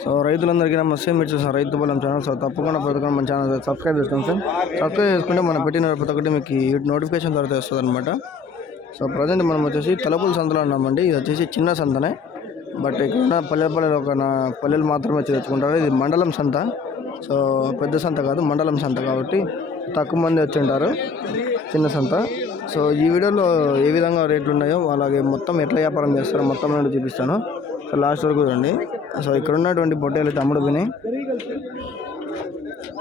So రైతులందరికీ నమస్తే. మీరు చూసిన రైతు బలం ఛానల్. సో తప్పకుండా ప్రతి మన ఛానల్ సబ్స్క్రైబ్ చేసుకోండి సార్. సబ్స్క్రైబ్ చేసుకుంటే మనం పెట్టిన ప్రతి ఒక్కటి మీకు నోటిఫికేషన్ ద్వారా వస్తుంది అనమాట. సో ప్రజెంట్ మనం వచ్చేసి తలపుల సంతలో ఉన్నామండి. ఇది వచ్చేసి చిన్న సంతనే, బట్ ఇక్కడ పల్లెలు పల్లెలు మాత్రమే తెచ్చుకుంటారు. ఇది మండలం సంత. సో పెద్ద సంత కాదు, మండలం సంత కాబట్టి తక్కువ మంది వచ్చి ఉంటారు, చిన్న సంత. సో ఈ వీడియోలో ఏ విధంగా రేట్లు ఉన్నాయో, అలాగే మొత్తం ఎట్లా వ్యాపారం చేస్తారో మొత్తం నేను చూపిస్తాను. సో లాస్ట్ వరకు చూడండి. సో ఇక్కడ ఉన్నటువంటి పొట్టేలు అయితే అమ్ముడు పోయినాయి.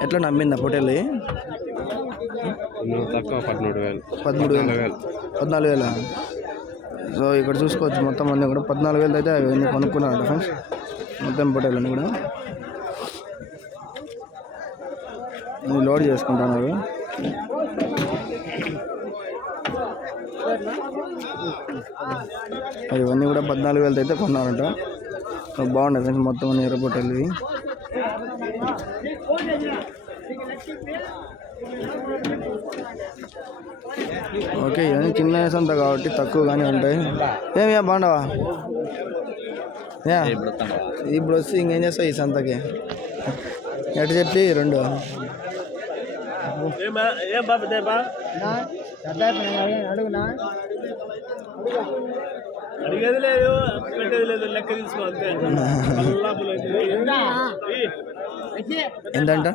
ఎట్లా నమ్మిందా పొట్టేలు? 14,000. సో ఇక్కడ చూసుకోవచ్చు మొత్తం అన్నీ కూడా 14,000 అయితే అవన్నీ కొనుక్కున్నారంట ఫ్రెండ్స్. మొత్తం పొట్టేలన్నీ కూడా లోడ్ చేసుకుంటున్నారు. ఇవన్నీ కూడా 14,000 అయితే కొన్నారంట. బాగున్నాయి ఫ్రెండ్స్ మొత్తం అన్ని ఎర్ర పొట్టేలు. ఓకే, ఇవన్నీ చిన్న సంత కాబట్టి తక్కువగానే ఉంటాయి. ఏమయ్యా బాగుండవా? ఇప్పుడు వస్తే ఇంకేం చేస్తావు ఈ సంతకి? ఎటు చెప్పి రెండు అడిగేది లేదు, పెట్టేది లేదు, లెక్క తీసుకో అంతే. ఎంతంట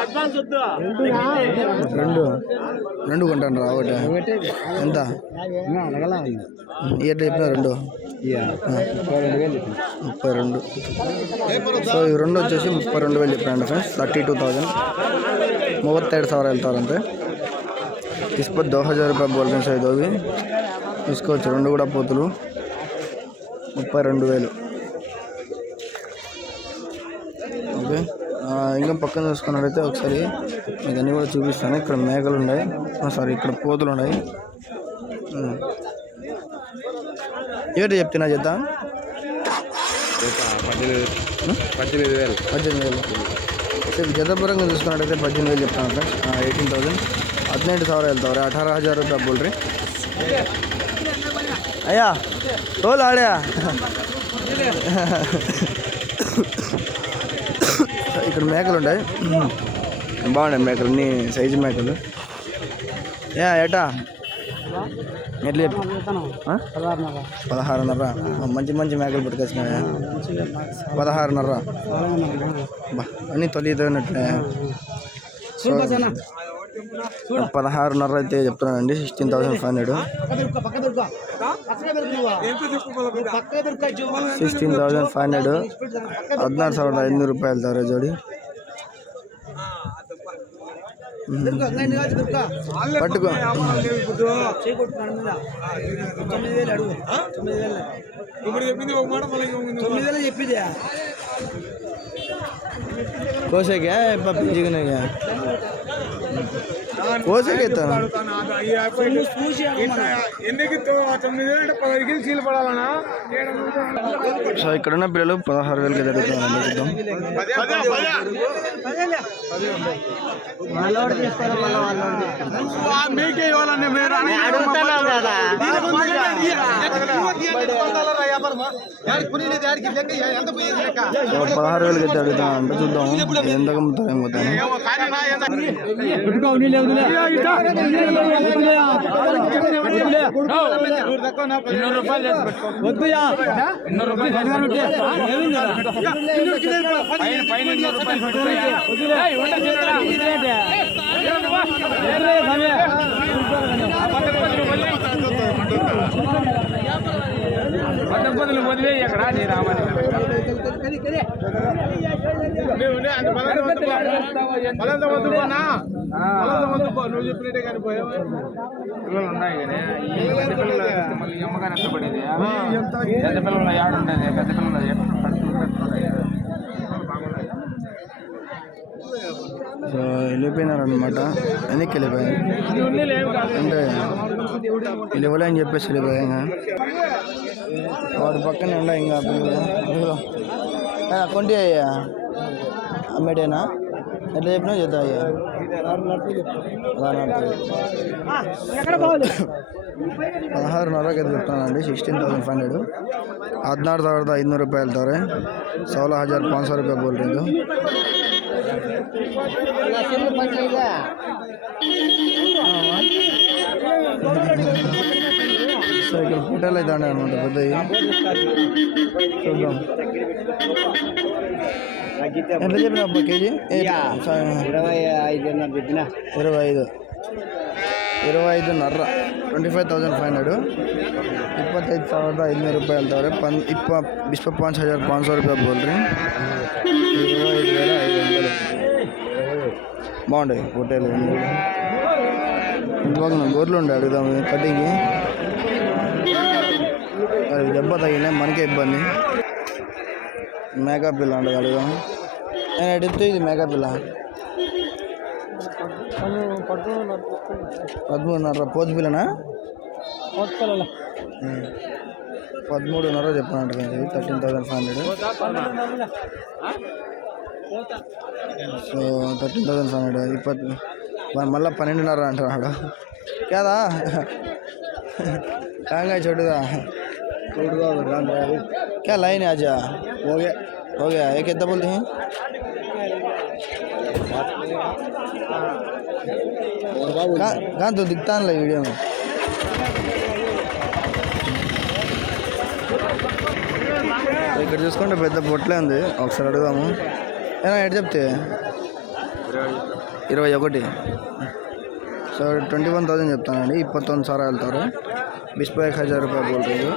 అడ్వాన్స్ వద్దు. రెండు కొంటాను రా. ఒకటి ఎంత ఎట్లా చెప్పిన? 32. సో ఇవి రెండు వచ్చేసి 32,000 చెప్పినాడు ఫ్రెండ్స్. 32,000, 32,000 వెళ్తారంతే. इसको 2,000 रुपये बोल रहे हैं शायद अभी. తీసుకోవచ్చు రెండు కూడా పోతులు 32,000. ఓకే, ఇంకా పక్కన చూసుకున్నట్టయితే ఒకసారి మీకు అన్నీ కూడా చూపిస్తాను. ఇక్కడ మేకలు ఉన్నాయి, సారీ ఇక్కడ పోతులు ఉన్నాయి. ఏంటి చెప్తున్నా జత? 18,000. జత పరంగా చూసుకున్నట్టయితే 18,000 చెప్తాను ఫ్రెండ్స్. 18,000, 18,000 వెళ్తారు. 18,000 रुपये बोल रहे అయ్యా. తోలు ఆడా ఇక్కడ మేకలు ఉంటాయి, బాగున్నాయి మేకలు, అన్ని సైజు మేకలు. ఎటా ఎట్లా చెప్పి? 16,500. మంచి మంచి మేకలు పట్టుకొచ్చినాయా? 16,500 బా, అన్నీ తొలిగిపోయినట్లే. సో 16,500 అయితే చెప్తున్నానండి. 16,500. 16,500, 16,500 రూపాయలు ధర జోడి. పట్టుకో. కోసేగా పెంచుకునేగా కోసేగా సో ఇక్కడ ఉన్న పిల్లలు 16,000కి జరుగుతుంది. మీకే ఇవ్వాలండి, మీరు అడుగుతున్నారు కదా. 16,000కి అయితే అడుగుతా అంటే చూద్దాం ఎంత కమ్ముతారు. ఏమవుతాను ఎక్కడ నువ్వు చెప్పినట్టే కానీ పోయావు. పిల్లలు ఉన్నాయి కానీ మళ్ళీ అమ్మగారు ఎంత పడేది? పెద్ద పిల్లలు ఏడుండేది, పెద్ద పిల్లలు సో వెళ్ళిపోయినారు అనమాట. ఎందుకు వెళ్ళిపోయాయి అంటే వెళ్ళిపోలే అని చెప్పేసి వెళ్ళిపోయా. వాడి పక్కనే ఉండే ఇంకా పిల్లలు కొంటి అయ్యా అమ్మేటేనా? ఎట్లా చెప్పినా చేద్దా అయ్యా? 16.5 అయితే చెప్తానండి. 16,500. 16,500 रुपये ಹೇಳ್ತಾರೆ. 16,500 रुपये बोल रहे हैं. సో ఇక్కడ హోటల్ అయితే అనమాట పెద్దవి. చూద్దాం ఎంత చెప్పిన అబ్బా కేజీ? 25. 25.5. 25,500. 25,500 रुपये ಹೇಳ್ತಾರೆ. विश्व 5,500 रुपये बोल रहे हैं. 25,500 బాగుంటాయి హోటల్. ఇవాళ గొర్రెలు ఉండే అడుగుదాం కటింగ్. అది దెబ్బ తగిలినా మనకే ఇబ్బంది. మేకప్ పిల్ల ఉండదు అడుగుదాం. నేను అడిగితే ఇది మేకప్ పిల్ల 13.5. పోతు పిల్లనా? 13.5 చెప్పానంట. 13,500. సో 13,500. 20 మళ్ళీ 12.5 అంటున్నాడు. కాదా కాంగా छोड़दा क्या लाइन आज हो गया ये कितना बोलते हैं? कहाँ तो दिखता नहीं वीडियो में. ఇక్కడ చూసుకుంటే పెద్ద పొట్లే ఉంది. ఒకసారి అడుగుదాము. ఏనా ఎటు చెప్తే 21. సో 21,000 చెప్తానండి. 21,000 వెళ్తారు. 21,000 रुपये बोल रहे हो.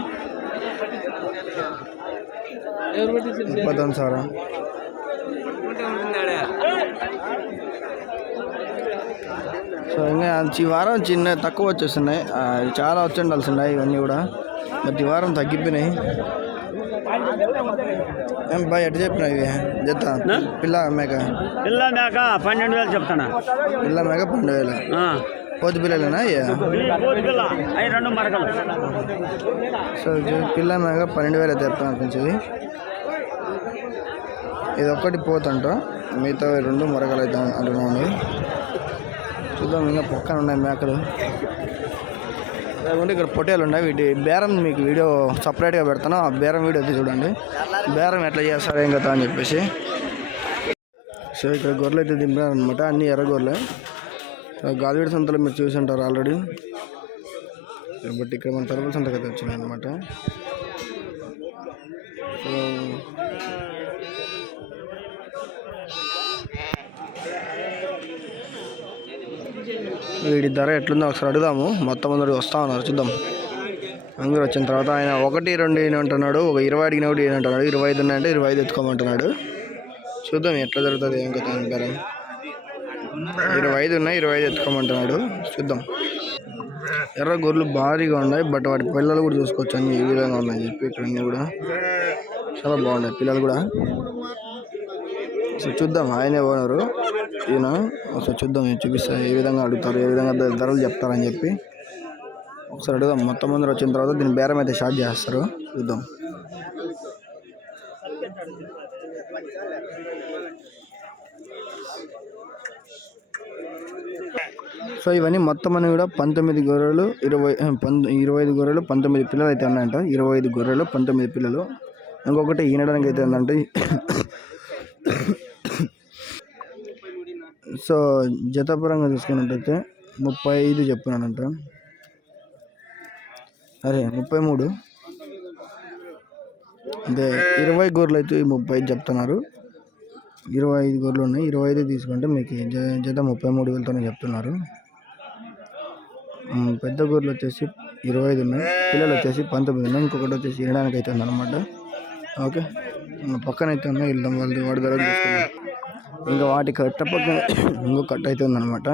21,000. సో ఇంకా ఈ వారం చిన్న తక్కువ వచ్చేస్తున్నాయి. చాలా వచ్చి ఉండాల్సిన్నాయి ఇవన్నీ కూడా. బట్ ఈ వారం తగ్గిపోయినాయి. ఏం బాయ్ ఎట్లా చెప్పినా ఇవి జత? పిల్ల మేక 12,000 చెప్తాను. పిల్ల మేక 12,000. పోతు పిల్లలేనా? సో పిల్ల మేక 12,000 అయితే చెప్తాను అనిపించేది. ఇది ఒక్కటి పోతంట, మిగతా 2 మరకలు అయితే అంటున్నాను. చూద్దాం. ఇంకా పక్కన ఉన్నాయి మేకలు. లేకుంటే ఇక్కడ పొట్టేలు ఉన్నాయి. వీటి బేరం మీకు వీడియో సపరేట్గా పెడతాను. ఆ బేరం వీడియో అయితే చూడండి. బేరం ఎట్లా చేస్తారు ఏం కదా అని చెప్పేసి. సో ఇక్కడ గొర్రెలు అయితే దింపారనమాట. అన్ని ఎర్ర గొర్రెలే. గాలివీడి సంతలో మీరు చూసి ఉంటారు ఆల్రెడీ. బట్ ఇక్కడ మన తరపుల సంతకి అయితే వచ్చినాయి అనమాట. సో వీడి ధర ఎట్లుందో ఒకసారి అడుగుదాము. మొత్తం అందరూ వస్తూ ఉన్నారు, చూద్దాం. అందరూ వచ్చిన తర్వాత ఆయన 1, 2 అంటున్నాడు. ఒక 20 అడిగినప్పుడు అంటున్నాడు. 25 ఉన్నాయంటే 25 ఎత్తుకోమంటున్నాడు. చూద్దాం ఎట్లా జరుగుతుంది ఏం కదా అని. బేరం 25 ఉన్నాయి, 25 ఎత్తుకోమంటున్నాడు. చూద్దాం. ఎర్ర గొర్రెలు భారీగా ఉన్నాయి. బట్ వాటి పిల్లలు కూడా చూసుకోవచ్చు. అన్ని ఈ విధంగా ఉన్నాయని చెప్పి ఇక్కడ అన్నీ కూడా చాలా బాగున్నాయి పిల్లలు కూడా. సో చూద్దాం. ఆయనే ఓనరు ఈయన. ఒకసారి చూద్దాం, చూపిస్తా ఏ విధంగా అడుగుతారు, ఏ విధంగా ధరలు చెప్తారని చెప్పి ఒకసారి అడుగుదాం. మొత్తం అందరూ వచ్చిన తర్వాత దీని బేరం అయితే స్టార్ట్ చేస్తారు. చూద్దాం. సో ఇవన్నీ మొత్తం అన్నీ కూడా 19 గొర్రెలు, 25 గొర్రెలు, 19 పిల్లలు అయితే ఉన్నాయంట. 25 గొర్రెలు, 19 పిల్లలు. ఇంకొకటి ఈనడానికి అయితే ఉందంటే. సో జతపరంగా చూసుకున్నట్టయితే 35 చెప్తున్నానంట. అరే 33. అంటే 20 గొర్రెలు అయితే 35 చెప్తున్నారు. 25 గొర్రెలు ఉన్నాయి. 25 తీసుకుంటే మీకు జత 33,000తోనే చెప్తున్నారు. పెద్ద గొర్రెలు వచ్చేసి 25 ఉన్నాయి. పిల్లలు వచ్చేసి 19 ఉన్నాయి. ఇంకొకటి వచ్చేసి ఈనడానికి అయితే ఉందన్నమాట. ఓకే, పక్కన అయితే ఉన్నాయి. వెళ్దాం. వాడి ధర తీసుకున్నాం. ఇంకా వాటి కట్ట పక్కన ఇంకో కట్ట అయితే ఉందన్నమాట.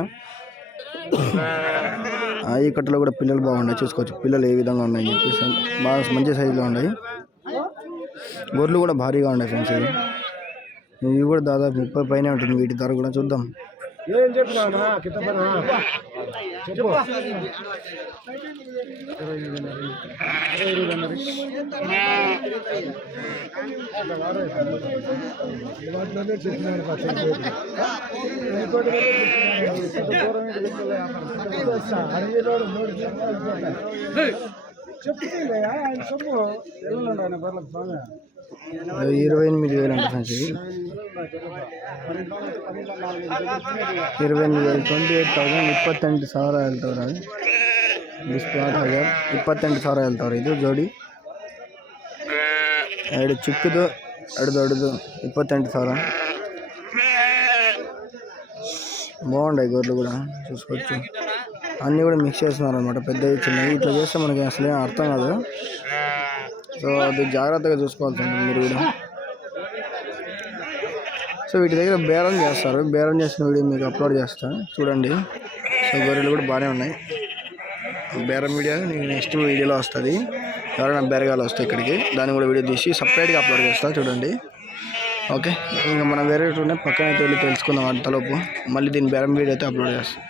ఈ కట్టలో కూడా పిల్లలు బాగున్నాయి, చూసుకోవచ్చు. పిల్లలు ఏ విధంగా ఉన్నాయని చెప్పేసి బాగా మంచి సైజులో ఉన్నాయి. గొర్రెలు కూడా భారీగా ఉన్నాయి ఫ్రెండ్స్. ఇవి కూడా దాదాపు 30 పైనే ఉంటుంది వీటి ధర కూడా. చూద్దాం. అది 28,000 అంట ఫ్రెండ్స్. ఇది 28,000 28,000 28,000 ಹೇಳ್ತವ್ರೆ. ಇದು ಸ್ಪಾಟ್ 28,000 ಹೇಳ್ತವ್ರೆ. ಇದು ಜೋಡಿ 2 ಚಿಕ್ಕದು 2 ದೊಡ್ಡದು 28,000. బాగుంటాయి గొర్రెలు కూడా చూసుకోవచ్చు. అన్నీ కూడా మిక్స్ చేస్తున్నారు అనమాట, పెద్దవి చిన్నవి. ఇట్లా చేస్తే మనకి అసలు ఏం అర్థం కాదు. సో అది జాగ్రత్తగా చూసుకోవాల్సి ఉంటుంది మీరు కూడా. సో వీటి దగ్గర బేరం చేస్తారు. బేరం చేసిన వీడియో మీకు అప్లోడ్ చేస్తాను చూడండి. సో గొర్రెలు కూడా బాగానే ఉన్నాయి. బేరం వీడియో నీకు నెక్స్ట్ వీడియోలో వస్తుంది. ఎవరైనా బేరగాలు వస్తాయి ఇక్కడికి, దాన్ని కూడా వీడియో తీసి సపరేట్గా అప్లోడ్ చేస్తాను చూడండి. ఓకే, ఇంకా మనం వేరే ఉన్నాయి పక్కన అయితే వెళ్ళి తెలుసుకుందాం అంతలోపు. మళ్ళీ దీని బేరం వీడియో అయితే అప్లోడ్ చేస్తాం.